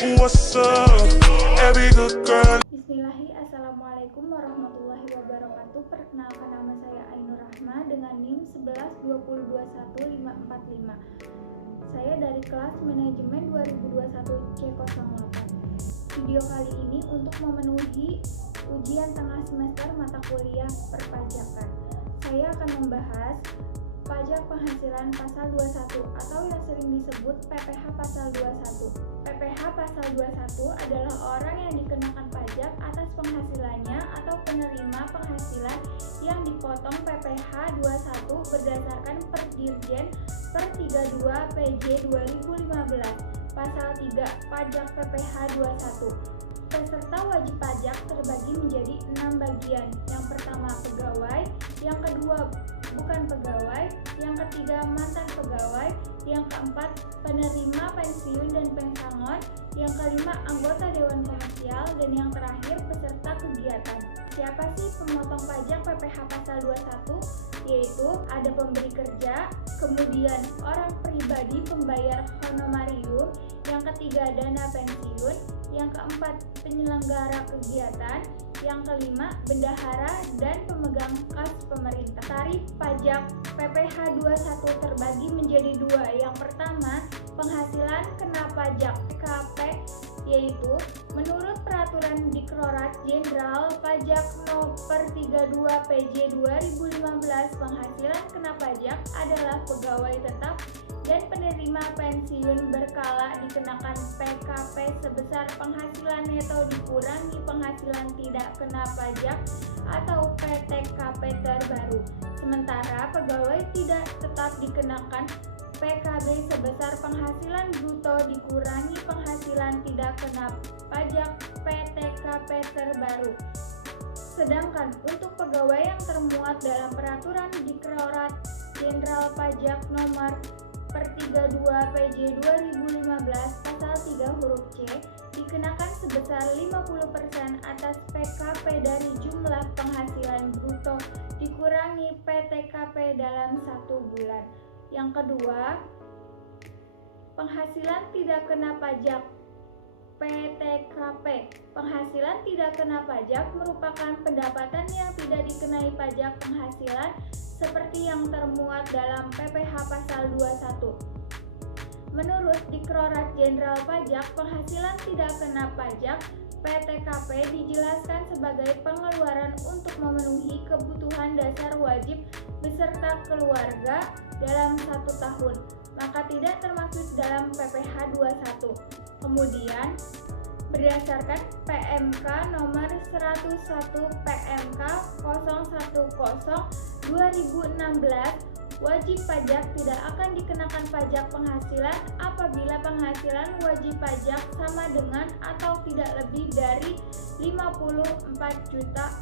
What's up? Every good girl. Bismillahi, Assalamualaikum warahmatullahi wabarakatuh. Perkenalkan, nama saya Ainur Rahma dengan NIM 112021 Saya dari kelas manajemen 2021 C08. Video kali ini untuk memenuhi ujian tengah semester mata kuliah perpajakan. Saya akan membahas pajak penghasilan pasal 21 atau yang sering disebut PPh pasal 21. PPh pasal 21 adalah orang yang dikenakan pajak atas penghasilannya atau penerima penghasilan yang dipotong PPh 21 berdasarkan Perdirjen per 32 PJ 2015. Pasal 3 Pajak PPh 21. Peserta wajib pajak terbagi menjadi 6 bagian. Yang pertama pegawai, yang kedua bukan pegawai, yang ketiga mantan pegawai, yang keempat penerima pensiun dan pesangon, yang kelima anggota dewan komersial, dan yang terakhir peserta kegiatan. Siapa sih pemotong pajak PPh pasal 21? Yaitu ada pemberi kerja, kemudian orang pribadi pembayar honorarium, yang ketiga dana pensiun, yang keempat penyelenggara kegiatan, yang kelima bendahara dan pemegang kas pemerintah. Tarif pajak PPh 21 terbagi menjadi dua. Yang pertama, penghasilan kena pajak PKP, yaitu menurut peraturan Diktorat Jenderal Pajak Nomor 32 PJ 2015, penghasilan kena pajak adalah pegawai tetap dan penerima pensiun berkala dikenakan PKP sebesar penghasilan neto dikurangi penghasilan tidak kena pajak atau PTKP terbaru. Sementara pegawai tidak tetap dikenakan PKB sebesar penghasilan bruto dikurangi penghasilan tidak kena pajak PTKP terbaru. Sedangkan untuk pegawai yang termuat dalam peraturan Diktorat Jenderal Pajak Nomor per 32 PJ 2015 pasal 3 huruf C dikenakan sebesar 50% atas PKP dari jumlah penghasilan bruto dikurangi PTKP dalam 1 bulan. Yang kedua, penghasilan tidak kena pajak PTKP. Penghasilan tidak kena pajak merupakan pendapatan yang tidak dikenai pajak penghasilan seperti yang termuat dalam PPh pasal 21. Menurut Diktorat Jenderal Pajak, penghasilan tidak kena pajak PTKP dijelaskan sebagai pengeluaran untuk memenuhi kebutuhan dasar wajib beserta keluarga dalam 1 tahun, maka tidak termasuk dalam PPh 21. Kemudian, berdasarkan PMK nomor 101 PMK 010/2016, wajib pajak tidak akan dikenakan pajak penghasilan apabila penghasilan wajib pajak sama dengan atau tidak lebih dari 54 juta.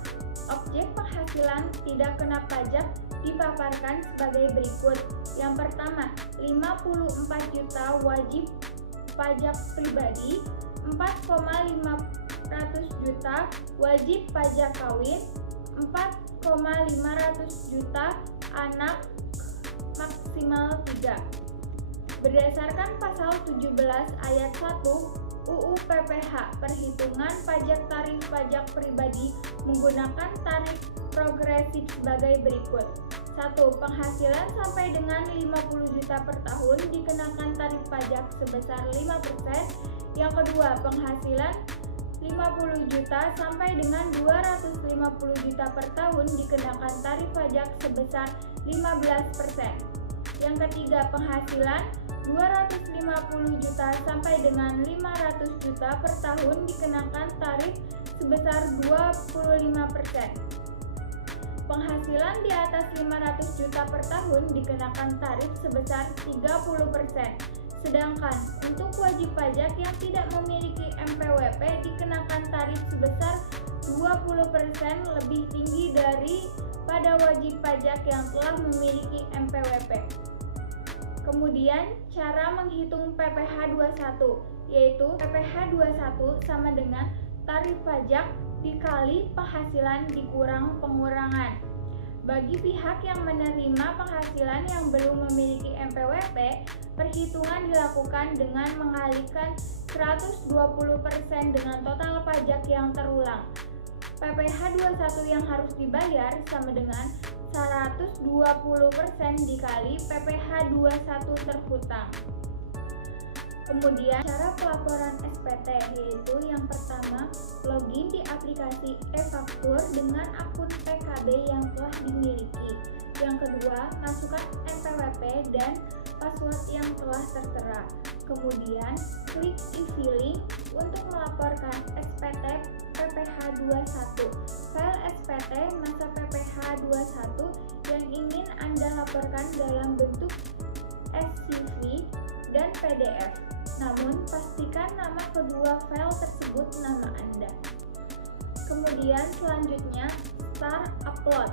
Objek penghasilan tidak kena pajak dipaparkan sebagai berikut. Yang pertama, 54 juta wajib pajak pribadi, 4,500 juta wajib pajak kawin, 4,500 juta anak maksimal 3. Berdasarkan pasal 17 ayat 1 UU PPh, perhitungan pajak tarif pajak pribadi menggunakan tarif progresif sebagai berikut. 1. Penghasilan sampai dengan 50 juta per tahun dikenakan tarif pajak sebesar 5%. Yang kedua, penghasilan 50 juta sampai dengan 250 juta per tahun dikenakan tarif pajak sebesar 15%. Yang ketiga, penghasilan 250 juta sampai dengan 500 juta per tahun dikenakan tarif sebesar 25%. Penghasilan di atas 500 juta per tahun dikenakan tarif sebesar 30%. Sedangkan untuk wajib pajak yang tidak memiliki MPWP dikenakan tarif sebesar 20% lebih tinggi daripada wajib pajak yang telah memiliki MPWP. Kemudian cara menghitung PPh 21, yaitu PPh 21 sama dengan tarif pajak dikali penghasilan dikurang pengurangan. Bagi pihak yang menerima penghasilan yang belum memiliki MPWP, perhitungan dilakukan dengan mengalihkan 100% 120% dengan total pajak yang terulang. PPh 21 yang harus dibayar sama dengan 120% dikali PPh 21 terhutang. Kemudian cara pelaporan SPT, yaitu yang pertama, login di aplikasi e-faktur dengan akun PKB yang telah dimiliki. Yang kedua, masukkan NPWP dan password yang telah tertera. Kemudian, klik e-filing untuk melaporkan SPT PPh 21. File SPT masa PPh 21 yang ingin Anda laporkan dalam bentuk SCV dan PDF. Namun, pastikan nama kedua file tersebut nama Anda. Kemudian selanjutnya, Start Upload.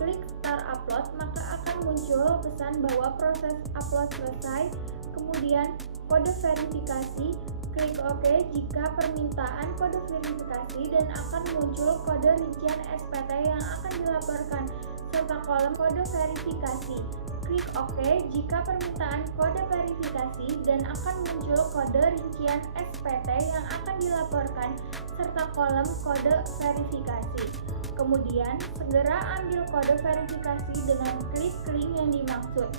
Klik Start Upload, maka akan muncul pesan bahwa proses upload selesai. Kemudian, kode verifikasi. Klik OK jika permintaan kode verifikasi dan akan muncul kode rincian SPT yang akan dilaporkan serta kolom kode verifikasi. Klik OK jika permintaan kode verifikasi dan akan muncul kode rincian SPT yang akan dilaporkan serta kolom kode verifikasi. Kemudian, segera ambil kode verifikasi dengan klik link yang dimaksud.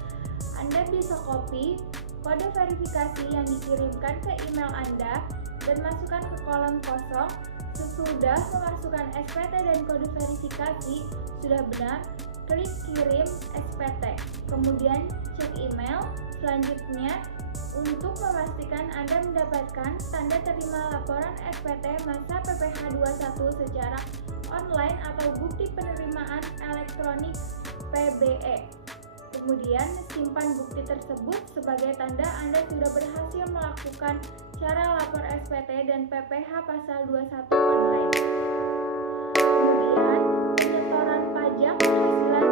Anda bisa copy kode verifikasi yang dikirimkan ke email Anda dan masukkan ke kolom kosong. Sesudah memasukkan SPT dan kode verifikasi sudah benar, klik kirim SPT. Kemudian cek email. Selanjutnya, untuk memastikan Anda mendapatkan tanda terima laporan SPT masa PPh 21 secara online atau bukti penerimaan elektronik PBE. Kemudian, simpan bukti tersebut sebagai tanda Anda sudah berhasil melakukan cara lapor SPT dan PPh pasal 21 online. Kemudian, penyetoran pajak penghasilan